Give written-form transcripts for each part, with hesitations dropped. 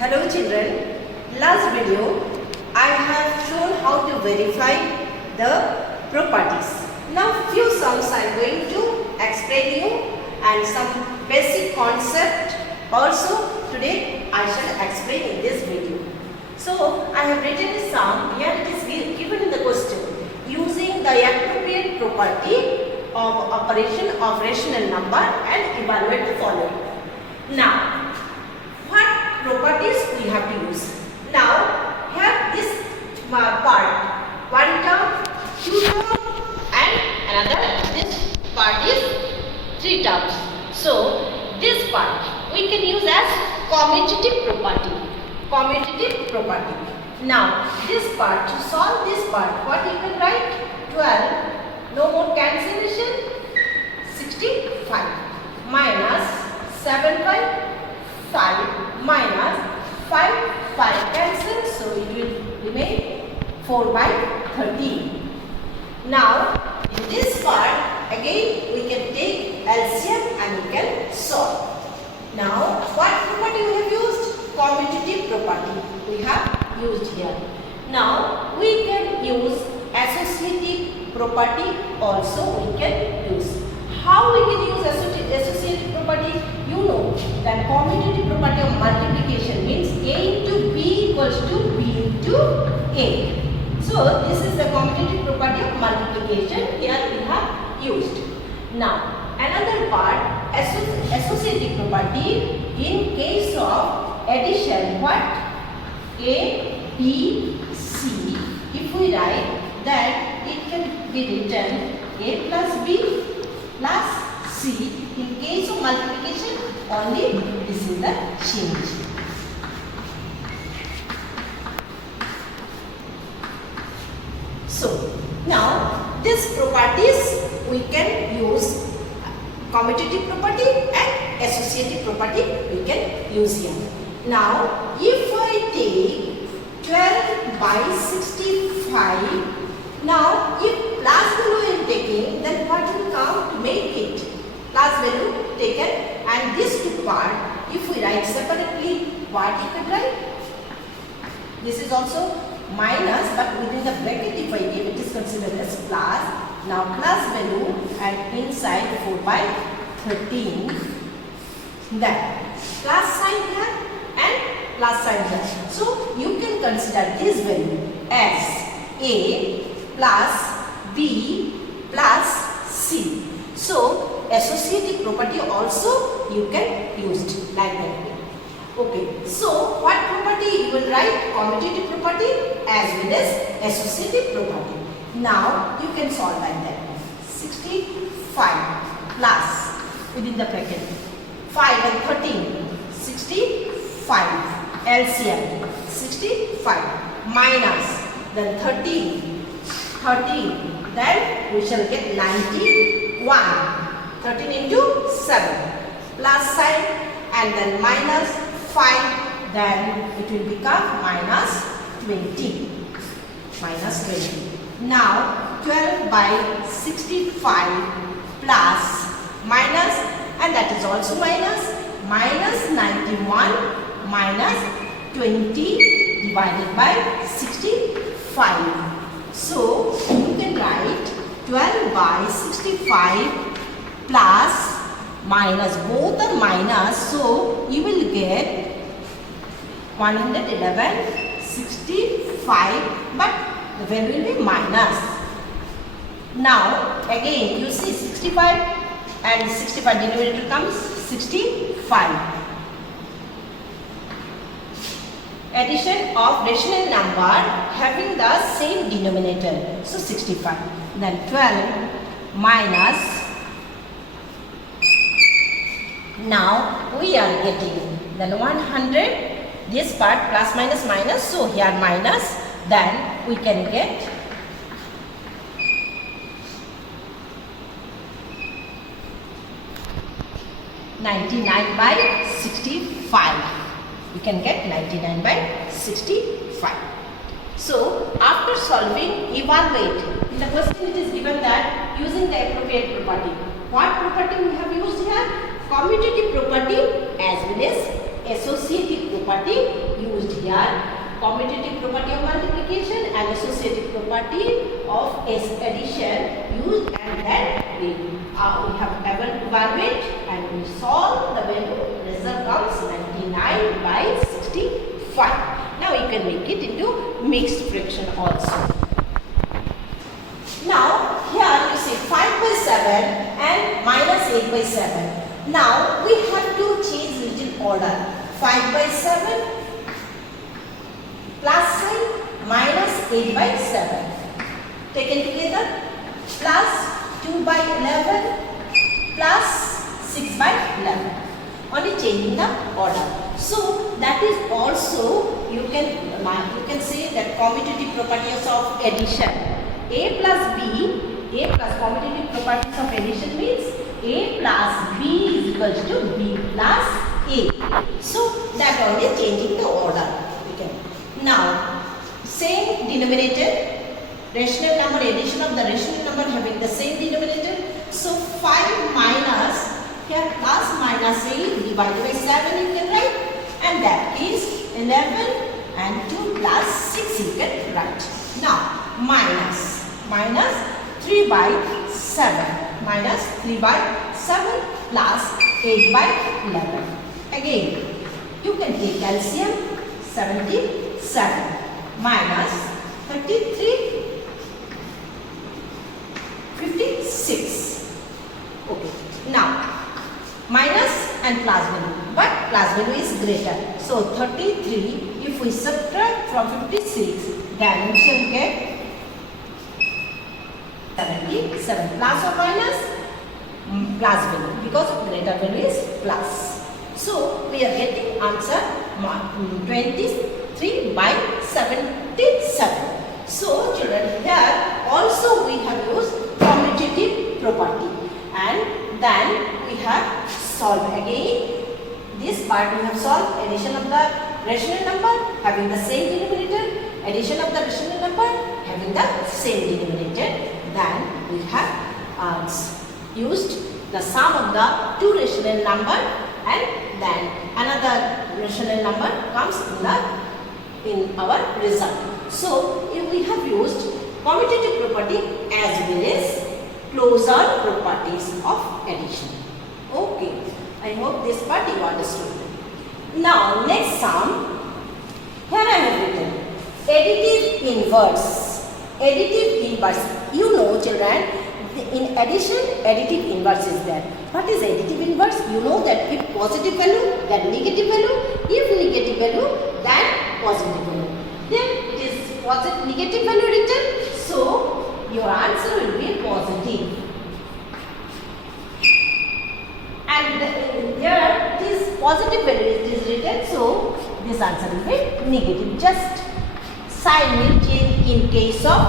Hello children, last video I have shown how to verify the properties. Now few sums I am going to explain you and some basic concept also today I shall explain in this video. So I have written a sum, here it is given in the question, using the appropriate property of operation of rational number and evaluate the following. Now properties we have to use. Now here this part, one term, two term and another, this part is three terms. So this part we can use as commutative property. Commutative property. Now this part, to solve this part, what you can write? 12, no more cancellation, 65 minus 7 by 5 minus 5 cancel, so it will remain 4 by 13. Now in this part again we can take LCM and we can solve. Now what property we have used? Commutative property we have used here. Now we can use associative property also we can use. How we can use associative property? You know that commutative property of multiplication means A into B equals to B into A. So this is the commutative property of multiplication here we have used. Now another part, associative property in case of addition, what? A, B, C. If we write that it can be written A plus B plus C. In case of multiplication, only this is the change. So now these properties we can use, commutative property and associative property we can use here. Now if I take 12 by 65, now if plus value I am taking, then what will come to make it? Plus value taken, and this two part, if we write separately, what you can write? This is also minus, but within the bracket if I give, it is considered as plus. Now plus value and inside 4 by 13. Then plus sign here and plus sign here. So you can consider this value as A plus B plus C. So associative property also you can use it like that. Okay, so what property you will write? Commutative property as well as associative property. Now you can solve like that. 65 plus within the bracket 5 and 13, 65 LCM 65 minus then 13, then we shall get 91. 13 into 7 plus sign and then minus 5, then it will become minus 20. Now 12 by 65 plus minus, and that is also minus 91 minus 20 divided by 65. So you can write 12 by 65 plus minus, both are minus, so you will get 111, 65, but the value will be minus. Now again you see 65 and 65 denominator comes 65. Addition of rational number having the same denominator, so 65. Then 12 minus, now we are getting then 100, this part plus minus minus, so here minus, then we can get 99 by 65. We can get 99 by 65. So after solving, evaluate. In the question it is given that using the appropriate property. What property we have used here? Commutative property as well as associative property used here. Commutative property of multiplication and associative property of addition used, and then we have evaluate and we solve the value. Result comes 99 by 65. Now you can make it into mixed fraction also. Now here you see 5 by 7 and minus 8 by 7. Now we have to change little order. 5 by 7 plus sign minus 8 by 7 taken together, plus 2 by 11 plus 6 by 11. Only changing the order. So that is also you can say that commutative properties of addition. A plus commutative properties of addition means A plus B is equals to B plus A. So that only changing the order. Now, same denominator, rational number, addition of the rational number having the same denominator. So 5 minus, here plus minus 8 divided by 7 you can write, and that is 11 and 2 plus 6 you can write. Now, minus 3 by 7, minus 3 by 7 plus 8 by 11. Again, you can take LCM 77 minus 33 56. Okay. Now minus and plus value, but plus value is greater. So 33 if we subtract from 56, then we shall get 77. Plus or minus? Plus value, because greater value is plus. So we are getting answer 23 by 77. So children, here also we have used commutative property, and then we have solved again. This part we have solved addition of the rational number having the same denominator, addition of the rational number having the same denominator. Then we have used the sum of the two rational number, and then another rational number comes in our result. So if we have used commutative property as well as closure properties of addition. Okay, I hope this part you understood. Now next sum, here I have written additive inverse. Additive inverse. You know children, in addition additive inverse is there. What is additive inverse? You know that if positive value, then negative value. If negative value, then positive value. Then it is negative value written. So your answer will be positive. And here it is positive value it is written. So this answer will be negative. Just sign will change in case of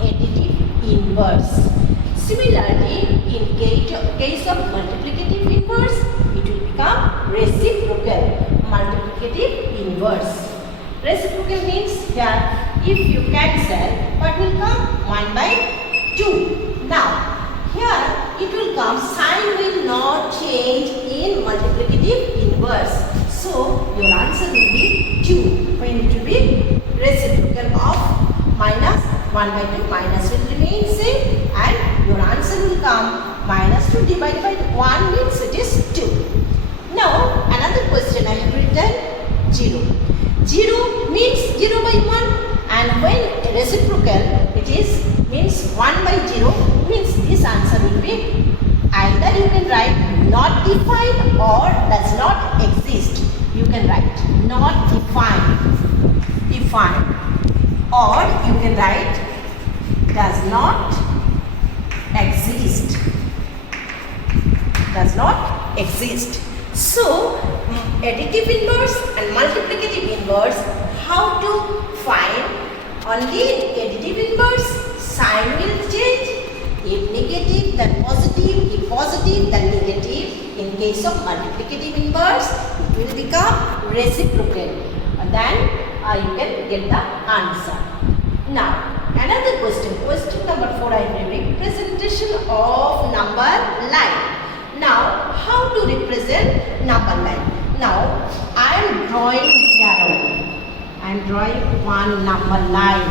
additive inverse. Similarly, in case of multiplicative inverse, it will become reciprocal. Multiplicative inverse. Reciprocal means here, if you cancel, what will come? 1 by 2. Now, here it will come, sign will not change in multiplicative inverse. So, your answer will be 2. When it will be reciprocal of minus 1 by 2, minus will remain same, and your answer will come minus 2 divided by 1 means it is 2. Now another question I have written 0. 0 means 0 by 1, and when reciprocal it is means 1 by 0 means this answer will be either you can write not defined or does not exist. You can write not defined, or you can write does not exist. Does not exist. So additive inverse and multiplicative inverse, how to find? Only in additive inverse sign will change. If negative then positive, if positive then negative. In case of multiplicative inverse, it will become reciprocal. And then you can get the answer. Now another question, question number 4 I am doing, representation of number line. Now how to represent number line? Now I am drawing arrow. I am drawing one number line.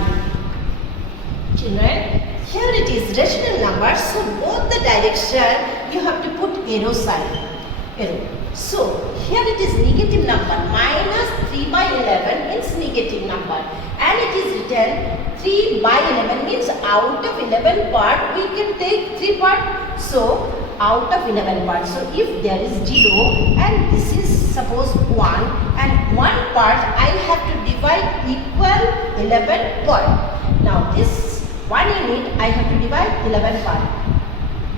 Children, here it is rational number. So both the direction you have to put arrow sign. Arrow. So here it is negative number. Minus 3 by 11 means negative number. And it is written 3 by 11 means out of 11 part we can take 3 part. So out of 11 parts. So if there is 0 and this is suppose 1 and 1 part I have to divide equal 11 part. Now this 1 unit I have to divide 11 part.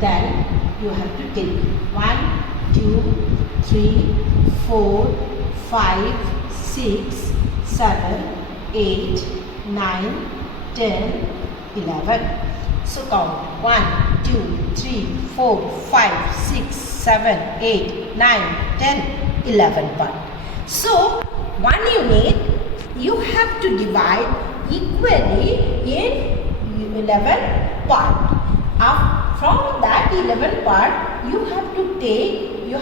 Then you have to take 1, 2, 3, 4, 5, 6, 7, 8, 9, 10, 11. So count 1, 2, 3, 4, 5, 6, 7, 8, 9, 10, 11 part. So 1 unit you have to divide equally in 11 part. From that 11 part you have to take 3. You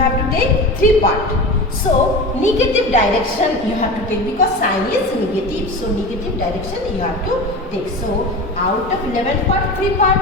have to take 3 part. So negative direction you have to take because sign is negative. So negative direction you have to take. So out of 11 part 3 part.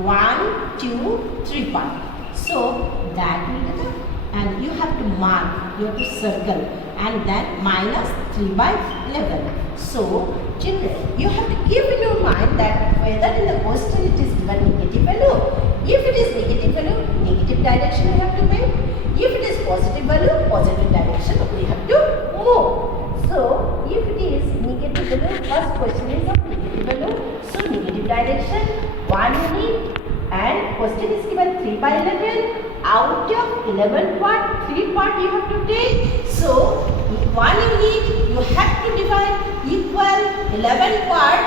1, 2, 3 part. So that will be the, and you have to mark, you have to circle and then minus 3 by 11. So children, you have to keep in your mind that whether in the question it is given negative value. If it is negative value, negative direction we have to make. If it is positive value, positive direction we have to move. So if it is negative value, first question is of negative value. So negative direction 1 unit and question is given 3 by 11. Out of 11 part, 3 part you have to take. So 1 unit you have to divide equal 11 part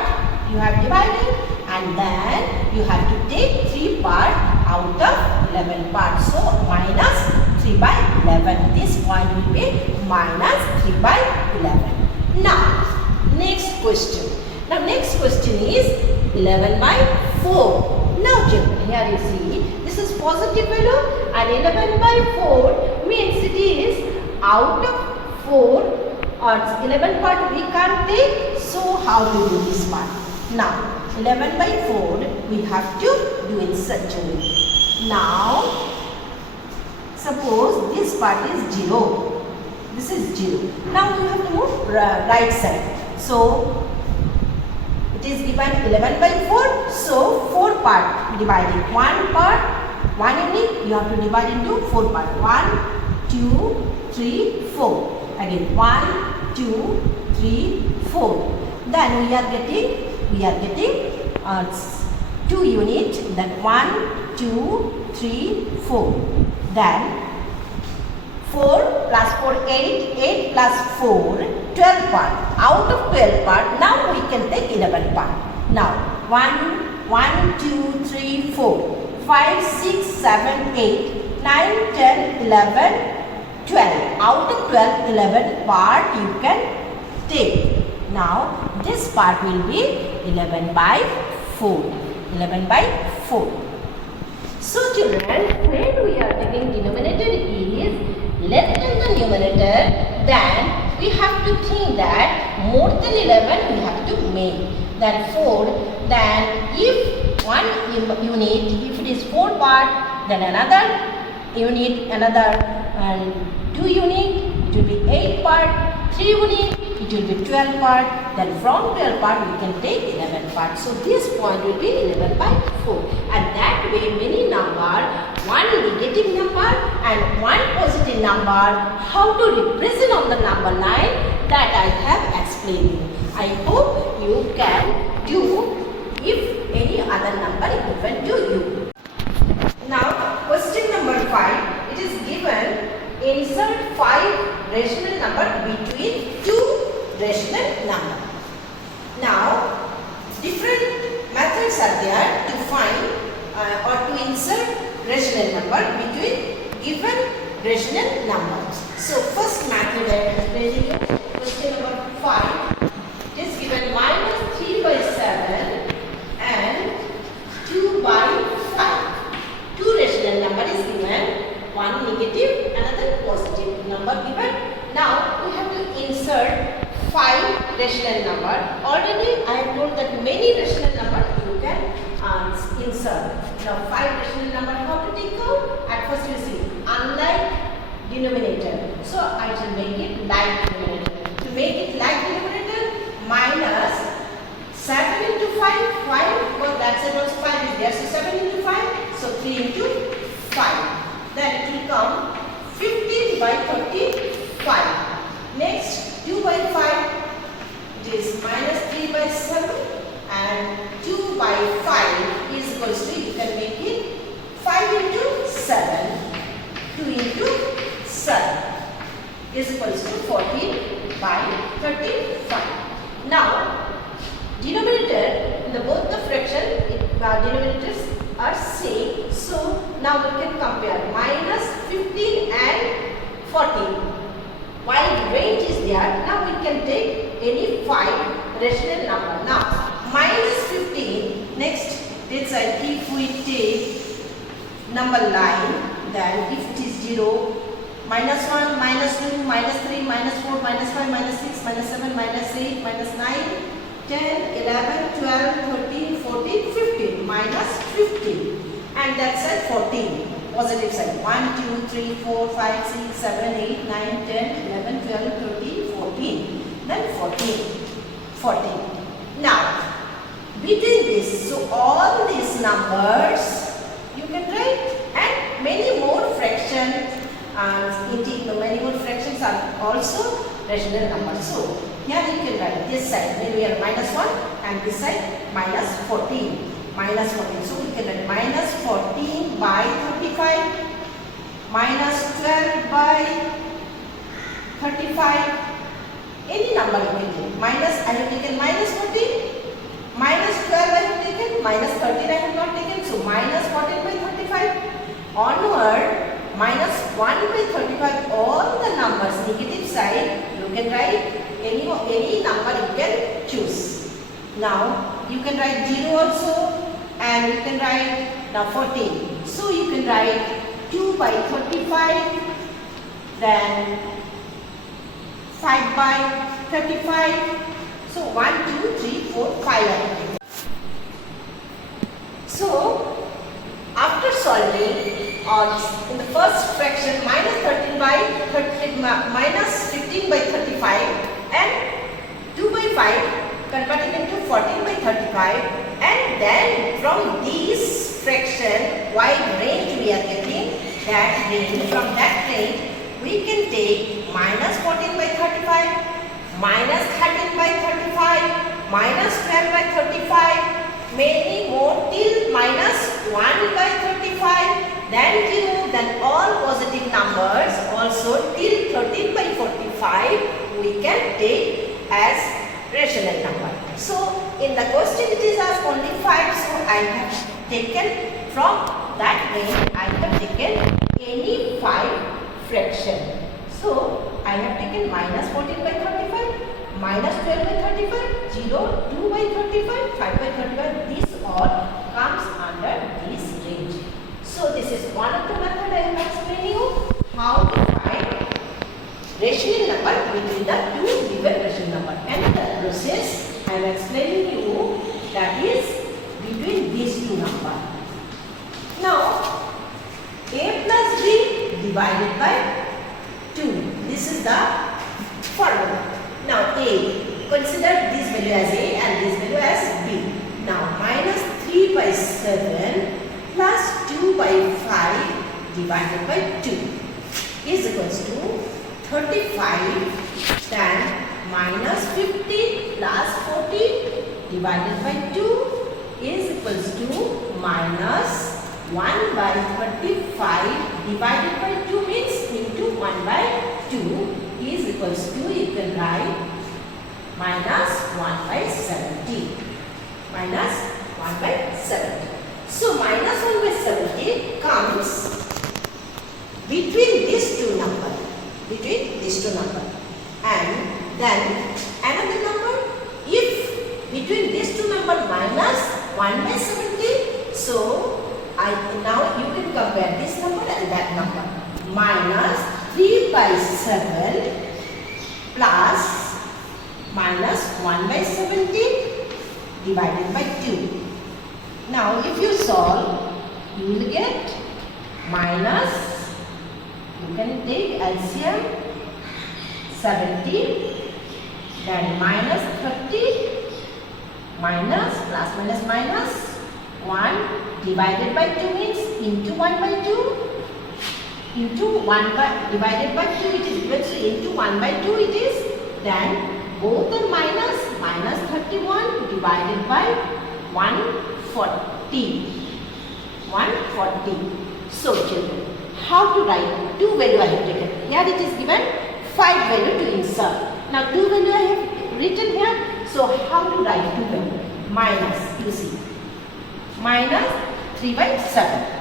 you have divided and then you have to take 3 part out of 11 part. So minus 3 by 11. This point will be minus 3 by 11. Now next question. Now next question is 11 by 4. Now children, here you see this is positive value and 11 by 4 means it is out of 4 or 11 part we can't take. So how to do this part? Now 11 by 4 we have to do in such a way. Now suppose this part is 0. This is 0. Now you have to move right side. So it is given 11 by 4. So 4 part divided. 1 part, 1 unit you have to divide into 4 part. 1, 2, 3, 4. Again 1, 2, 3, 4. Then we are getting 2 unit. Then 1, 2, 3, 4. Then 4 plus 4, 8, 8 plus 4, 12 part. Out of 12 part, now we can take 11 part. Now 1, 2, 3, 4, 5, 6, 7, 8, 9, 10, 11, 12. Out of 12, 11 part you can take. Now this part will be 11 by 4. 11 by 4. So children, when we are taking denominator is less than the numerator, then we have to think that more than 11 we have to make. Then 4, then if one unit, if it is 4 part, then another unit, and 2 unit, it will be 8 part, 3 unit, it will be 12 part, then from 12 part we can take 11 part. So this point will be 11 by 4. And that way many number, one negative number and one positive number, how to represent on the number line, that I have explained you. I hope you can do if any other number is given to you. Now question number 5, it is given insert 5 rational number between 2 rational number. Now different methods are there to find or to insert rational number between given rational numbers. So first method I am explaining you. Question number 5. It is given minus 3 by 7 and 2 by 5. Two rational number is given number given. Now we have to insert 5 rational number. Already I have told that many rational number you can insert. Now 5 rational number, how to take out? At first you see, unlike denominator. So I shall make it like denominator. To make it like denominator, minus 7 into 5, 5, because that side also 5 is there. So 7 into 5, so 3 into 5. Then it will come 15 by 35. Next, 2 by 5, it is minus 3 by 7, and 2 by 5 is equals to, you can make it 5 into 7, 2 into 7 is equals to 14 by 35. Now, denominator in the both the fraction denominators are same. So now we can compare minus 15 and 14. While range is there, now we can take any 5 rational number. Now minus 15. Next, this side if we take number line, then if it is 0, minus 1, minus 2, minus 3, minus 4, minus 5, minus 6, minus 7, minus 8, minus 9. 10, 11, 12, 13, 14, 15, minus 15, and that side 14, positive side, 1, 2, 3, 4, 5, 6, 7, 8, 9, 10, 11, 12, 13, 14, then 14. Now, between this, so all these numbers, you can write, and many more fractions, many more fractions are also rational numbers. So, here you can write this side, maybe here minus 1 and this side minus 14. Minus 14. So we can write minus 14 by 35, minus 12 by 35. Any number you can take. Minus, I have taken minus 14, minus 12 I have taken, minus 13 I have not taken. So minus 14 by 35. Onward, minus 1 by 35. All the numbers, negative side, you can write any number you can choose. Now you can write 0 also, and you can write now 14. So you can write 2 by 35, then 5 by 35. So 1, 2, 3, 4, 5. So after solving in the first fraction minus 13 by 30, minus 15 by 35 and 2 by 5 converted into 14 by 35, and then from this fraction wide range we are getting, that range, from that range we can take minus 14 by 35, minus 13 by 35, minus 12 by 35, many more till minus 1 by 35, then 0, then all positive numbers also till 13 by 45 we can take as rational number. So in the question it is asked only 5, so I have taken from that range, I have taken any 5 fraction. So I have taken minus 14 by 35, minus 12 by 35, 0, 2 by 35, 5 by 35, this all comes under this range. So this is one of the method I am explaining you how to find rational number between the two given rational number. Another process I am explaining you, that is between these two numbers. Now a plus b divided by 2. This is the formula. Now a, consider this value as a and this value as b. Now minus 3 by 7 plus 2 by 5 divided by 2 is equals to 35, then minus 15 plus 14 divided by 2 is equals to minus 1 by 35 divided by 2 means into 1 by 2 is equals to, you can write minus 1 by 70. Minus 1 by 70. So minus 1 by 70 comes between these two numbers. And then another number, if between these two numbers minus 1 by 70, so now you can compare this number and that number. Minus 3 by 7 plus minus 1 by 17 divided by 2. Now if you solve, you will get minus, you can take LCM 70, then minus 30 minus plus minus minus 1 divided by 2 means into 1 by 2 into 1 by divided by 2 it is equal to into 1 by 2 it is, then both are minus, minus 31 divided by 140. So children, how to write? 2 value I have taken. Here it is given 5 value to insert. Now 2 value I have written here. So how to write 2 value? Minus, you see, minus 3 by 7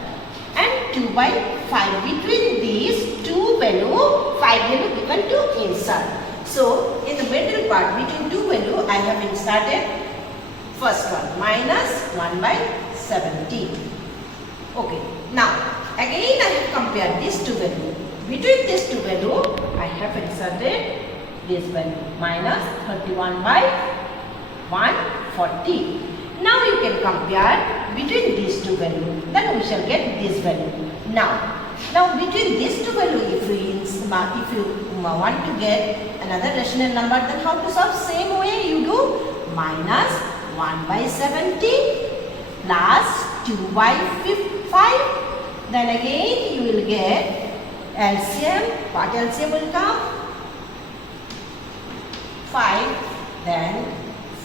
and 2 by 5. Between these 2 value, 5 value given to insert. So in the middle part between 2 value I have inserted first one minus 1 by 17. Okay. Now again I have compared these 2 value. Between these 2 value I have inserted this value minus 31 by 140. Now you can compare between these 2 value. Then we shall get this value. Now between these 2 value, if you want to get another rational number, then how to solve? Same way you do minus 1 by 70 plus 2 by 5. Then again you will get LCM. What LCM will come? 5. Then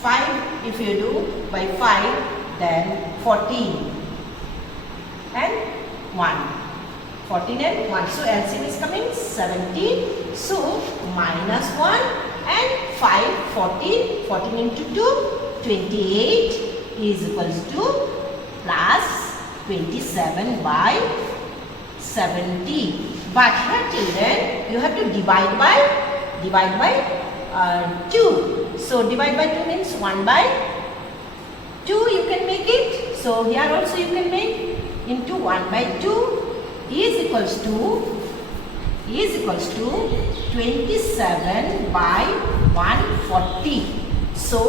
5 if you do by 5, then 14 and 1. 14 and 1. So LCM is coming 17. So minus 1 and 5, 14. 14 into 2, 28 is equals to plus 27 by 70. But here children, you have to divide by 2. So divide by 2 means 1 by 2 you can make it. So here also you can make into 1 by 2 is equals to 27 by 140. So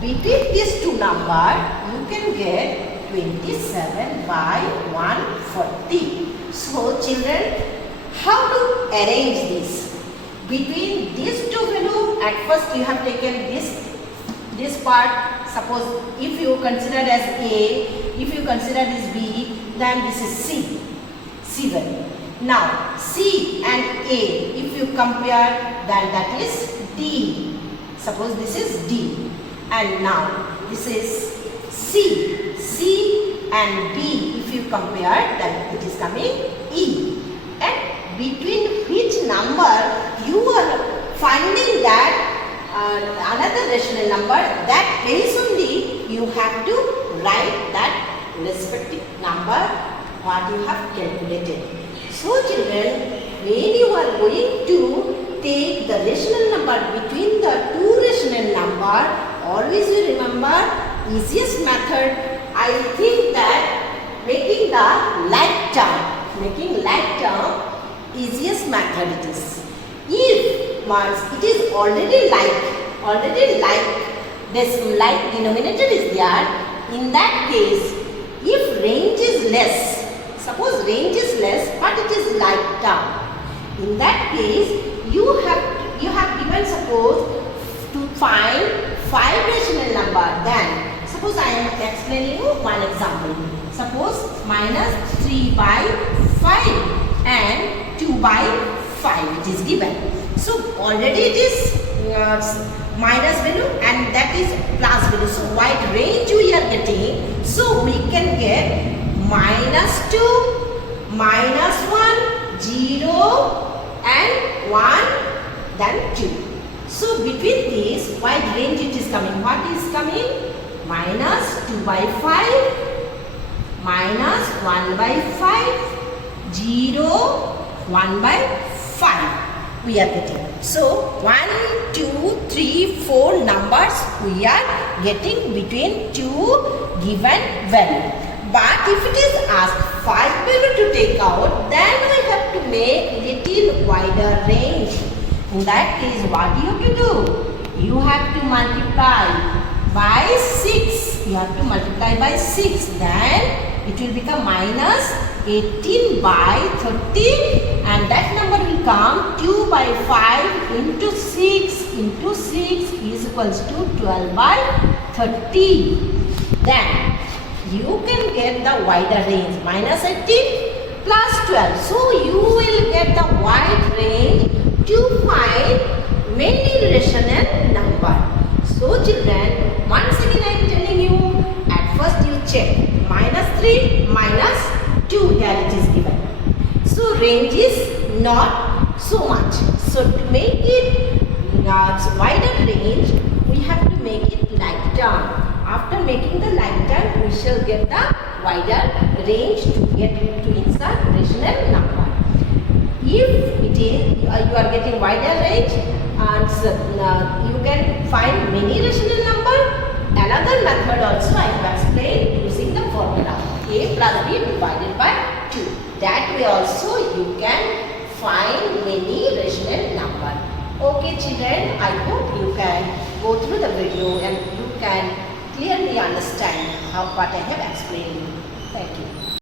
between these two numbers you can get 27 by 140. So children, how to arrange this? Between these two values, at first you have taken this part. Suppose if you consider as A, if you consider this B, then this is C value. Now C and A, if you compare, then that is D. Suppose this is D, and now this is C and B. If you compare, then it is coming E. And between which number you are finding that another rational number, that case only you have to write that respective number what you have calculated. So children, when you are going to take the rational number between the two rational number, always you remember easiest method. I think that making the like term, easiest method it is. If it is already like this like denominator is there, in that case, if range is less, suppose range is less but it is like term, in that case you have given, suppose, to find 5 rational number. Then suppose I am explaining you one example. Suppose minus 3 by 5 and 2 by 5 it is given. So already it is minus value and that is plus value. So wide range we are getting. So we can get minus 2, minus 1, 0 and 1, then 2. So between these wide range it is coming. What is coming? Minus 2 by 5, minus 1 by 5, 0, 1 by 5. We are getting. So 1, 2, 3, 4 numbers we are getting between two given value. But if it is asked 5 value to take out, then we have to make 18 wider range. In that case, what you have to do? You have to multiply by 6. You have to multiply by 6. Then it will become minus 18 by 13, and that number will come 2 by 5 into 6 into 6 is equals to 12 by 30. Then you can get the wider range, minus 18 plus 12. So you will get the wide range to find many rational number. So children, once again I am telling you, at first you check minus 3 minus 2, here it is given. So range is not so much. So to make it wider range, we have to make it like term. After making the like term, we shall get the wider range to get to insert rational number. If it is you are getting wider range, and so, you can find many rational number. Another method also I have explained using the formula a plus b divided by 2. That way also you can find many rational number. Okay children, I hope you can go through the video and you can clearly understand what I have explained.